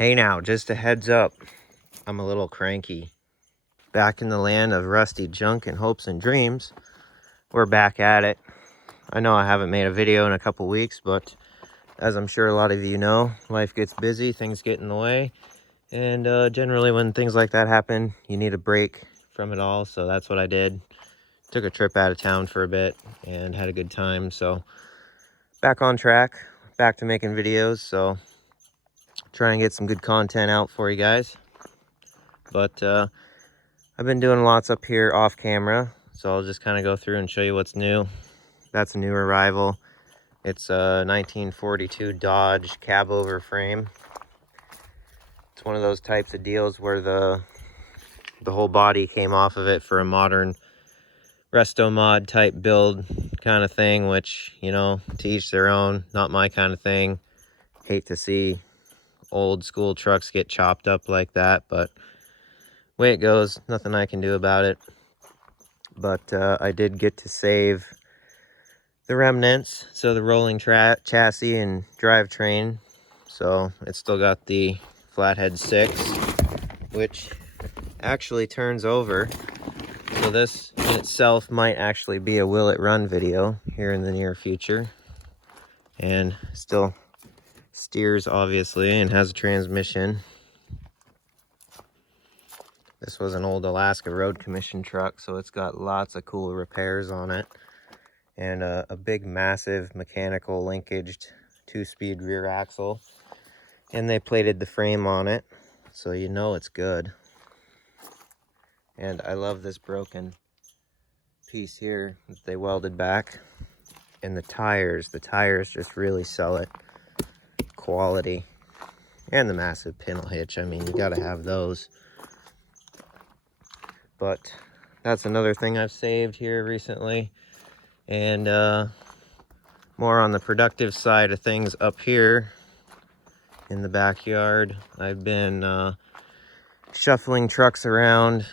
Hey now, just a heads up, I'm a little cranky. Back in the land of rusty junk and hopes and dreams, we're back at it. I know I haven't made a video in a couple weeks, but as I'm sure a lot of you know, life gets busy, things get in the way, and generally when things like that happen, you need a break from it all, so that's what I did. Took a trip out of town for a bit and had a good time, so back on track, back to making videos, so try and get some good content out for you guys. But I've been doing lots up here off camera, so I'll just kind of go through and show you what's new. That's a new arrival. It's a 1942 Dodge cab over frame. It's one of those types of deals where the whole body came off of it for a modern resto mod type build kind of thing, which, you know, to each their own, not my kind of thing. Hate to see old school trucks get chopped up like that, but way it goes, nothing I can do about it. But I did get to save the remnants, so the rolling chassis and drivetrain. So it's still got the flathead 6, which actually turns over. So this in itself might actually be a will it run video here in the near future. And still steers obviously and has a transmission. This was an old Alaska Road Commission truck, so it's got lots of cool repairs on it. And a big, massive mechanical linkaged 2-speed rear axle. And they plated the frame on it, so you know it's good. And I love this broken piece here that they welded back. And the tires just really sell it. Quality. And the massive pintle hitch, I mean, you gotta have those. But that's another thing I've saved here recently. And more on the productive side of things up here in the backyard. I've been shuffling trucks around.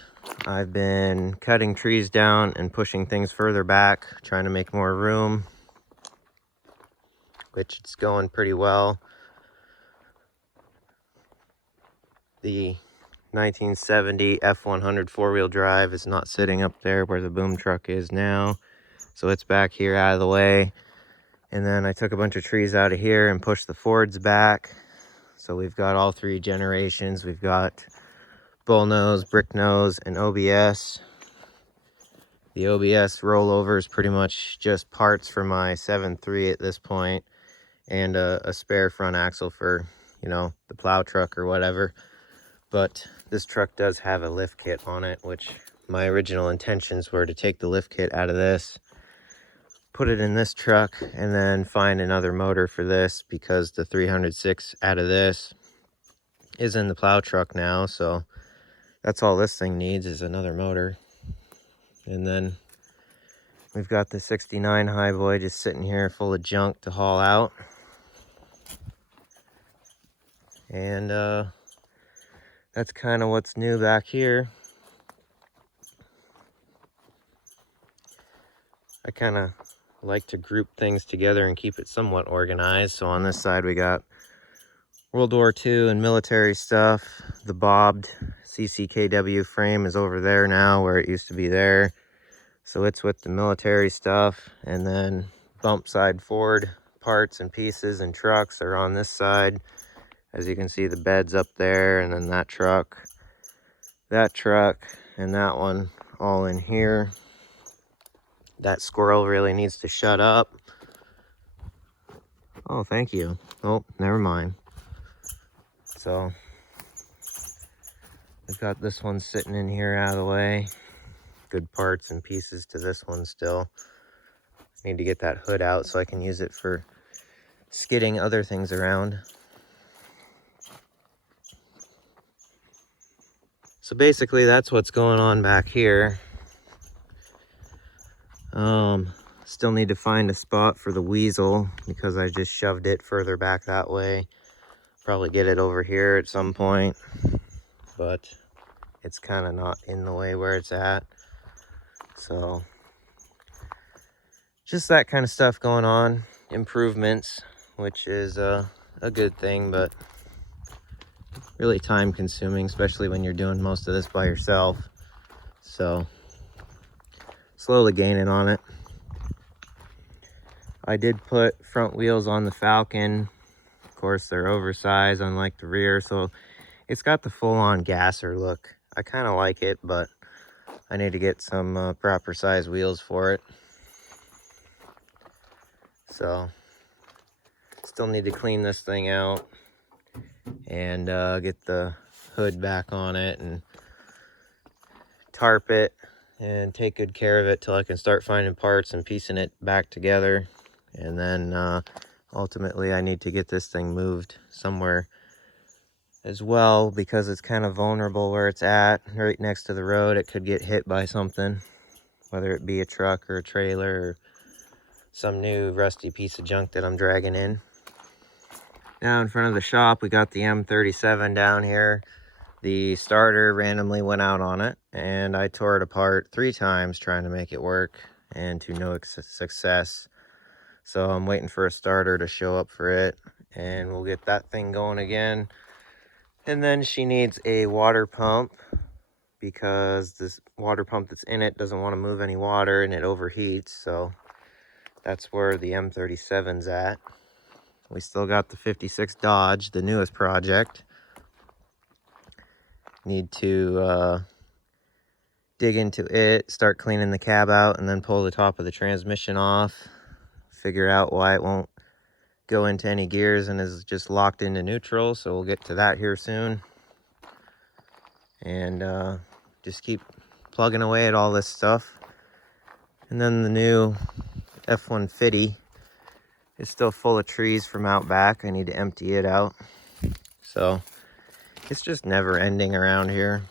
I've been cutting trees down and pushing things further back, trying to make more room, which it's going pretty well. The 1970 F100 four-wheel drive is not sitting up there where the boom truck is now, so it's back here out of the way. And then I took a bunch of trees out of here and pushed the Fords back. So we've got all 3 generations. We've got bullnose, brick nose, and OBS. The OBS rollover is pretty much just parts for my 7.3 at this point, and a spare front axle for, you know, the plow truck or whatever. But this truck does have a lift kit on it, which my original intentions were to take the lift kit out of this, put it in this truck, and then find another motor for this, because the 306 out of this is in the plow truck now. So that's all this thing needs, is another motor. And then we've got the 69 Highboy just sitting here full of junk to haul out. And that's kind of what's new back here. I kind of like to group things together and keep it somewhat organized. So on this side we got World War II and military stuff. The bobbed CCKW frame is over there now where it used to be there. So it's with the military stuff. And then bump side Ford parts and pieces and trucks are on this side. As you can see, the bed's up there, and then that truck, and that one all in here. That squirrel really needs to shut up. Oh, thank you. Oh, never mind. So we've got this one sitting in here out of the way. Good parts and pieces to this one still. Need to get that hood out so I can use it for skidding other things around. So basically that's what's going on back here. Still need to find a spot for the weasel because I just shoved it further back that way. Probably get it over here at some point, but it's kind of not in the way where it's at. So just that kind of stuff going on. Improvements, which is a good thing, but really time consuming, especially when you're doing most of this by yourself. So slowly gaining on it. I did put front wheels on the Falcon. Of course, they're oversized unlike the rear, so it's got the full-on gasser look. I kind of like it, but I need to get some proper size wheels for it. So still need to clean this thing out and get the hood back on it and tarp it and take good care of it till I can start finding parts and piecing it back together. And then ultimately I need to get this thing moved somewhere as well, because it's kind of vulnerable where it's at, right next to the road. It could get hit by something, whether it be a truck or a trailer or some new rusty piece of junk that I'm dragging in. Now in front of the shop, we got the M37 down here. The starter randomly went out on it, and I tore it apart 3 times trying to make it work, and to no success. So I'm waiting for a starter to show up for it, and we'll get that thing going again. And then she needs a water pump, because this water pump that's in it doesn't want to move any water and it overheats. So that's where the M37's at. We still got the 56 Dodge, the newest project. Need to dig into it, start cleaning the cab out, and then pull the top of the transmission off. Figure out why it won't go into any gears and is just locked into neutral. So we'll get to that here soon. And just keep plugging away at all this stuff. And then the new F-150 is still full of trees from out back. I need to empty it out. So it's just never ending around here.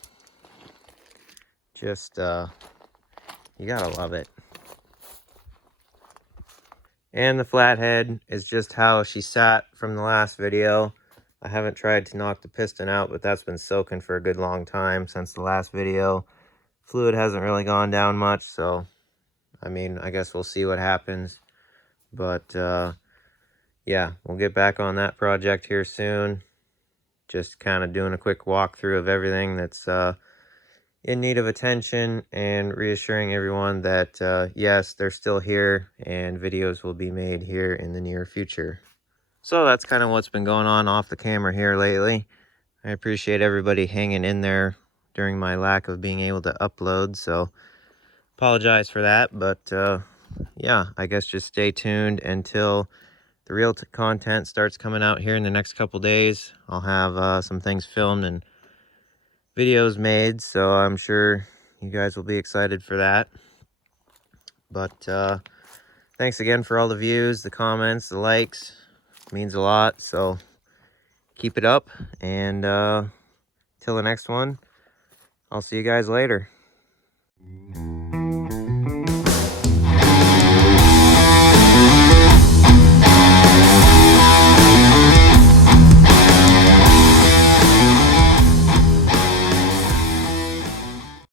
Just you gotta love it. And the flathead is just how she sat from the last video. I haven't tried to knock the piston out, but that's been soaking for a good long time since the last video. Fluid hasn't really gone down much, so I mean, I guess we'll see what happens. But yeah, we'll get back on that project here soon. Just kind of doing a quick walkthrough of everything that's in need of attention, and reassuring everyone that yes, they're still here and videos will be made here in the near future. So that's kind of what's been going on off the camera here lately. I appreciate everybody hanging in there during my lack of being able to upload, so apologize for that. But yeah, I guess just stay tuned until the real content starts coming out here in the next couple days. I'll have some things filmed and videos made, so I'm sure you guys will be excited for that. But thanks again for all the views, the comments, the likes. It means a lot, so keep it up. And till the next one, I'll see you guys later.